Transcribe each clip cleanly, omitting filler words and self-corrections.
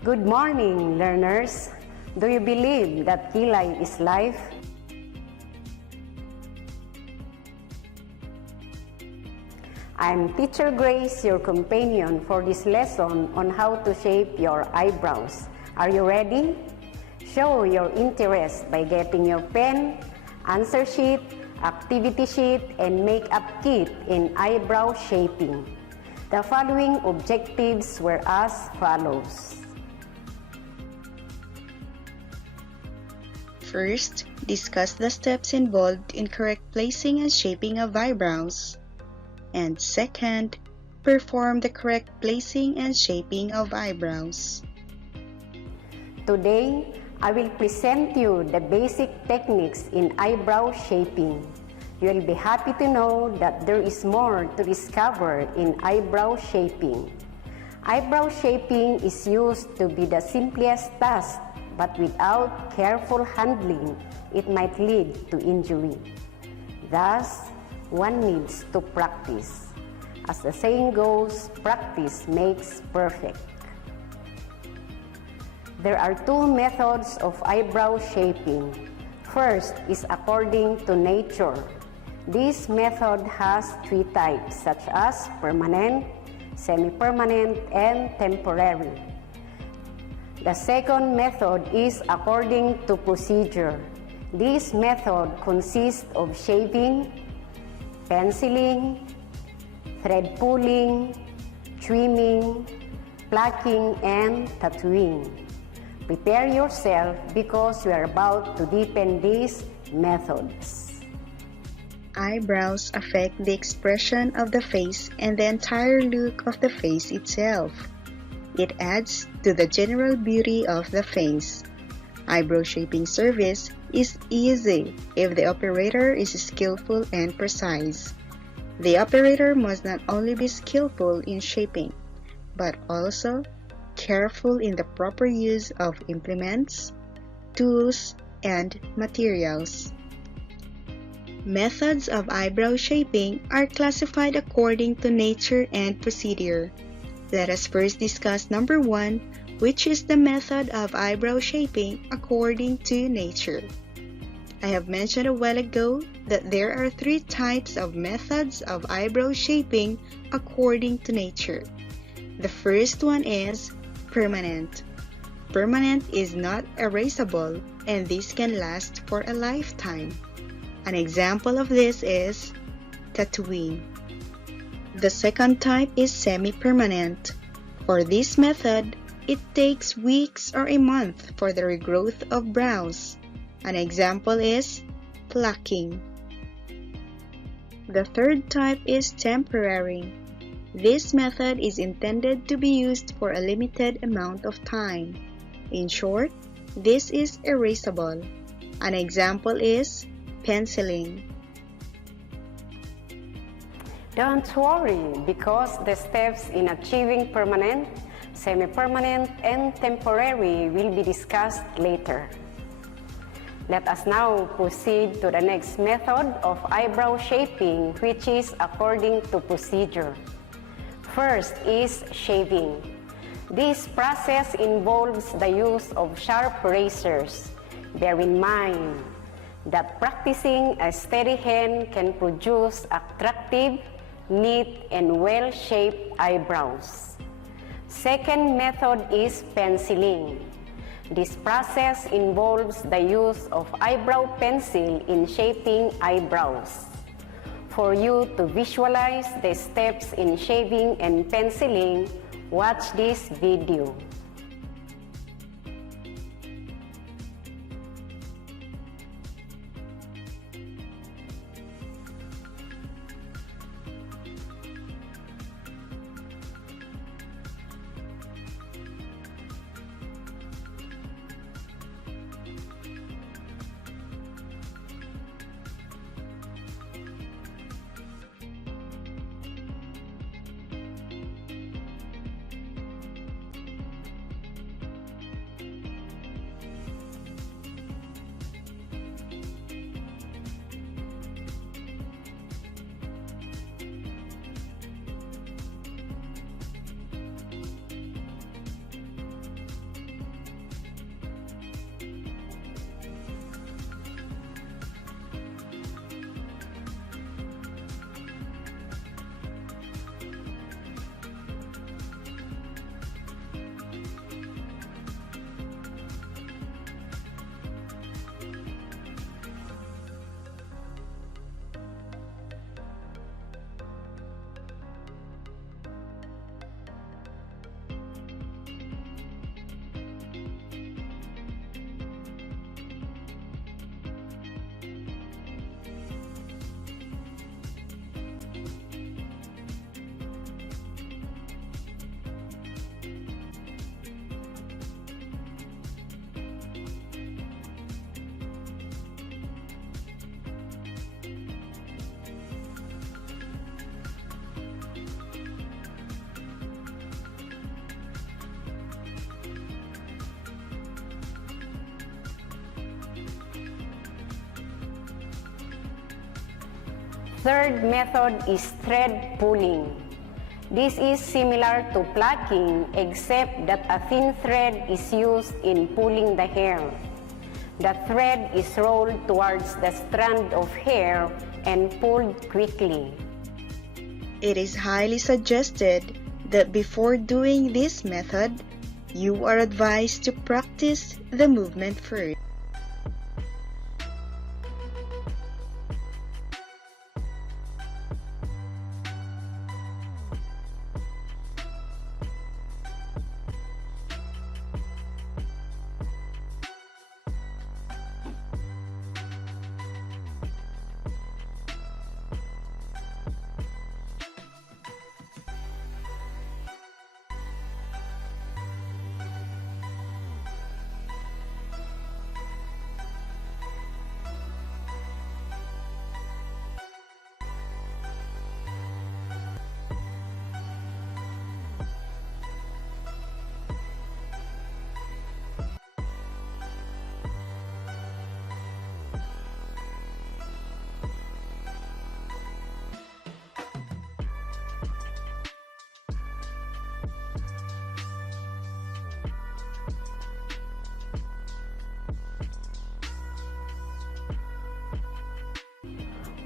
Good morning, learners. Do you believe that Kilay is life? I'm Teacher Grace, your companion for this lesson on how to shape your eyebrows. Are you ready? Show your interest by getting your pen, answer sheet, activity sheet, and makeup kit in eyebrow shaping. The following objectives were as follows. First, discuss the steps involved in correct placing and shaping of eyebrows. And second, perform the correct placing and shaping of eyebrows. Today, I will present you the basic techniques in eyebrow shaping. You will be happy to know that there is more to discover in eyebrow shaping. Eyebrow shaping is used to be the simplest task, but without careful handling, it might lead to injury. Thus, one needs to practice. As the saying goes, practice makes perfect. There are two methods of eyebrow shaping. First is according to nature. This method has three types, such as permanent, semi-permanent, and temporary. The second method is according to procedure. This method consists of shaving, penciling, thread pulling, trimming, plucking, and tattooing. Prepare yourself because we are about to deepen these methods. Eyebrows affect the expression of the face and the entire look of the face itself. It adds to the general beauty of the face. Eyebrow shaping service is easy if the operator is skillful and precise. The operator must not only be skillful in shaping, but also careful in the proper use of implements, tools, and materials. Methods of eyebrow shaping are classified according to nature and procedure. Let us first discuss number 1, which is the method of eyebrow shaping according to nature. I have mentioned a while ago that there are 3 types of methods of eyebrow shaping according to nature. The first one is permanent. Permanent is not erasable, and this can last for a lifetime. An example of this is tattooing. The second type is semi-permanent. For this method, it takes weeks or a month for the regrowth of brows. An example is plucking. The third type is temporary. This method is intended to be used for a limited amount of time. In short, this is erasable. An example is penciling. Don't worry, because the steps in achieving permanent, semi-permanent, and temporary will be discussed later. Let us now proceed to the next method of eyebrow shaping, which is according to procedure. First is shaving. This process involves the use of sharp razors. Bear in mind that practicing a steady hand can produce attractive, neat, and well-shaped eyebrows. Second method is penciling. This process involves the use of eyebrow pencil in shaping eyebrows. For you to visualize the steps in shaving and penciling, watch this video. Third method is thread pulling. This is similar to plucking except that a thin thread is used in pulling the hair. The thread is rolled towards the strand of hair and pulled quickly. It is highly suggested that before doing this method, you are advised to practice the movement first.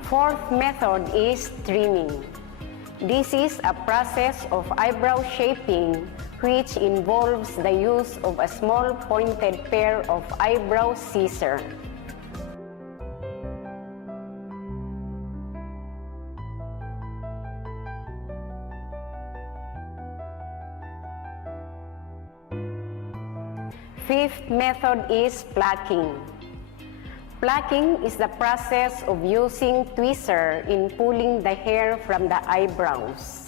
Fourth method is trimming. This is a process of eyebrow shaping which involves the use of a small pointed pair of eyebrow scissors. Fifth method is plucking. Plucking is the process of using tweezer in pulling the hair from the eyebrows.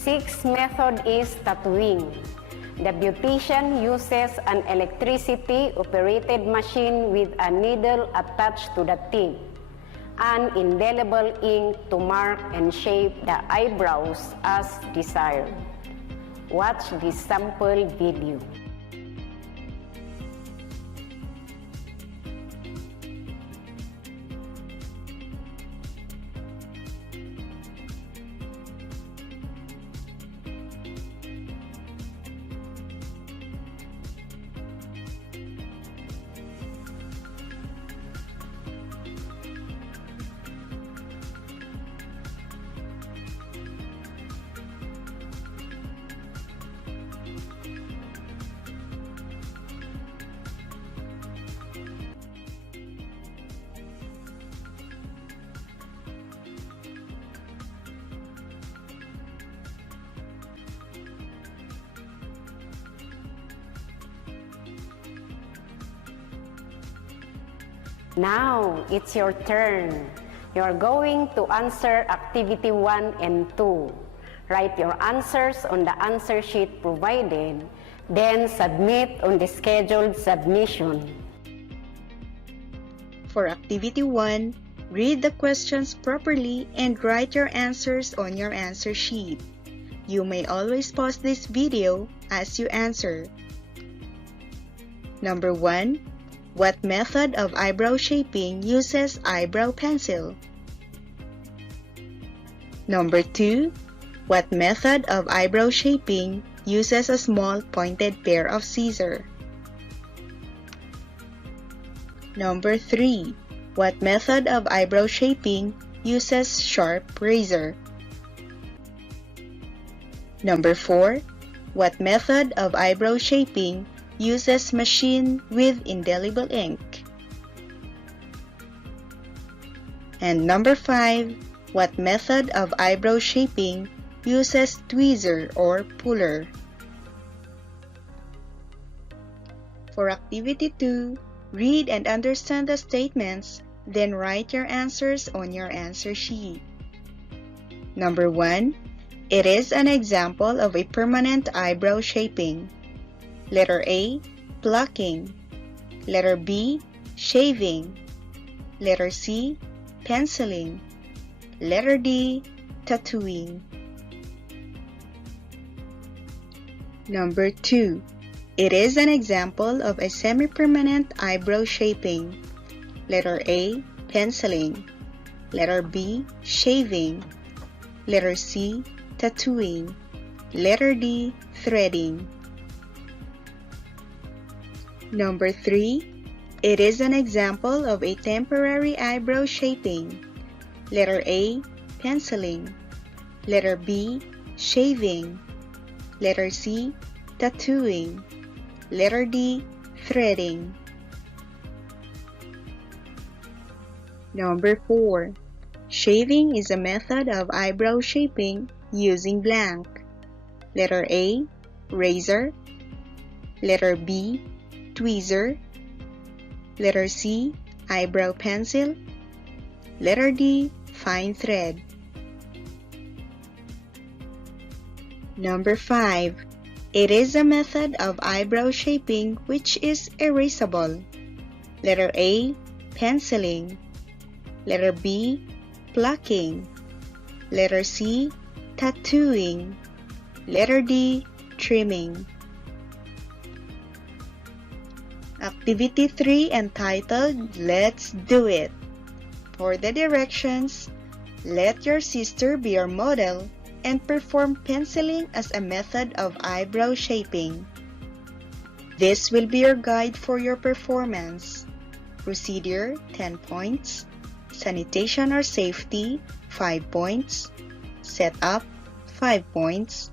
Sixth method is tattooing. The beautician uses an electricity-operated machine with a needle attached to the tip, and indelible ink to mark and shape the eyebrows as desired. Watch this sample video. Now, it's your turn. You're going to answer activity 1 and 2. Write your answers on the answer sheet provided, then submit on the scheduled submission. For activity 1, read the questions properly and write your answers on your answer sheet. You may always pause this video as you answer. Number 1. What method of eyebrow shaping uses eyebrow pencil? Number 2. What method of eyebrow shaping uses a small pointed pair of scissors? Number 3. What method of eyebrow shaping uses sharp razor? Number 4. What method of eyebrow shaping uses machine with indelible ink? And number 5. What method of eyebrow shaping uses tweezer or puller? For activity 2, read and understand the statements, then write your answers on your answer sheet. Number 1. It is an example of a permanent eyebrow shaping. Letter A, plucking. Letter B, shaving. Letter C, penciling. Letter D, tattooing. Number 2. It is an example of a semi-permanent eyebrow shaping. Letter A, penciling. Letter B, shaving. Letter C, tattooing. Letter D, threading. Number 3. It is an example of a temporary eyebrow shaping. Letter A, penciling. Letter B, shaving. Letter C, tattooing. Letter D, threading. Number 4. Shaving is a method of eyebrow shaping using blank. Letter A, razor. Letter B, tweezer. Letter C, eyebrow pencil. Letter D, fine thread. Number 5. It is a method of eyebrow shaping which is erasable. Letter A, penciling. Letter B, plucking. Letter C, tattooing. Letter D, trimming. Activity 3 entitled Let's Do It. For the directions, let your sister be your model and perform penciling as a method of eyebrow shaping. This will be your guide for your performance. Procedure, 10 points. Sanitation or safety, 5 points. Setup, 5 points.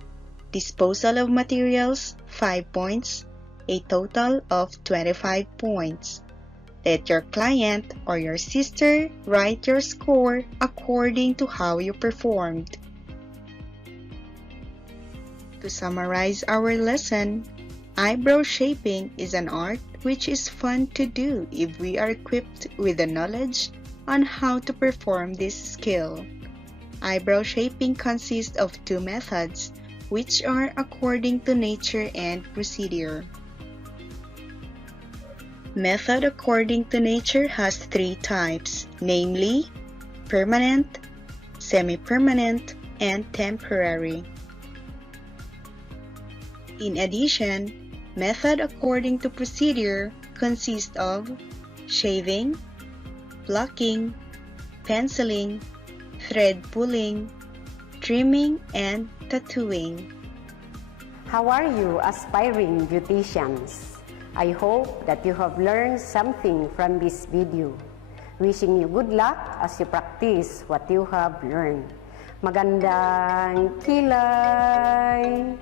Disposal of materials, 5 points. A total of 25 points. Let your client or your sister write your score according to how you performed. To summarize our lesson, eyebrow shaping is an art which is fun to do if we are equipped with the knowledge on how to perform this skill. Eyebrow shaping consists of 2 methods, which are according to nature and procedure. Method according to nature has 3 types, namely permanent, semi-permanent, and temporary. In addition, method according to procedure consists of shaving, plucking, penciling, thread pulling, trimming, and tattooing. How are you, aspiring beauticians? I hope that you have learned something from this video. Wishing you good luck as you practice what you have learned. Magandang kilay!